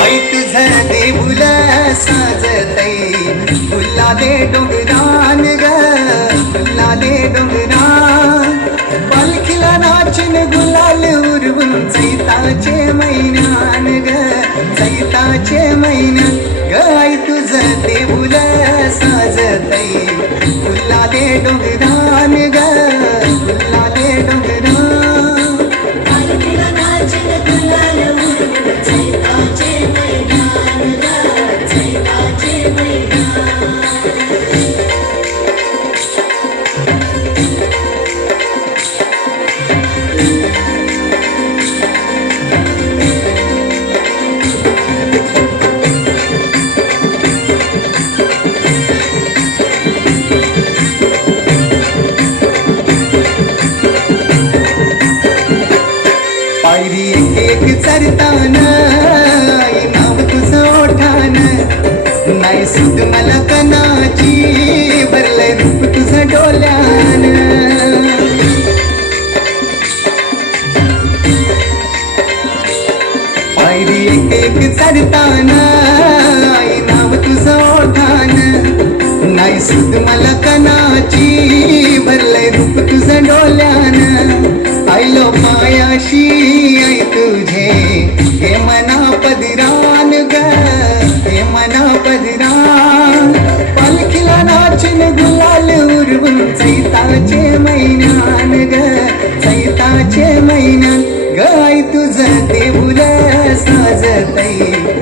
आई तुझं देऊळ साजतय फुलाले डोंगरान ग फुलाले डोंगरान पालखीला नाचून गुलाल उरवून चैताचे महिन्यान ग चैताचे महिन्यान ग आई तुझं देऊळ साजतय फुलाले डोंगरान ग फुलाले डोंगरान पायरी एक एक चरताना आई नाव तुझं ओठान नाही सुद मला कनाची भरलंय रूप तुझं डोल्यान पायरी एक एक चरताना आई नाव तुझं ओठान नाही सुद मला कनाची भरलंय रूप तुझं डोल्यान आयलो पायाशी आई तुझे हे मना पदरान ग हे मना पदरान पालखीला नाचून गुलाल उरवून चैताचे महिन्यान ग चैताचे महिन्यान ग आई तुझं देऊळ साजतय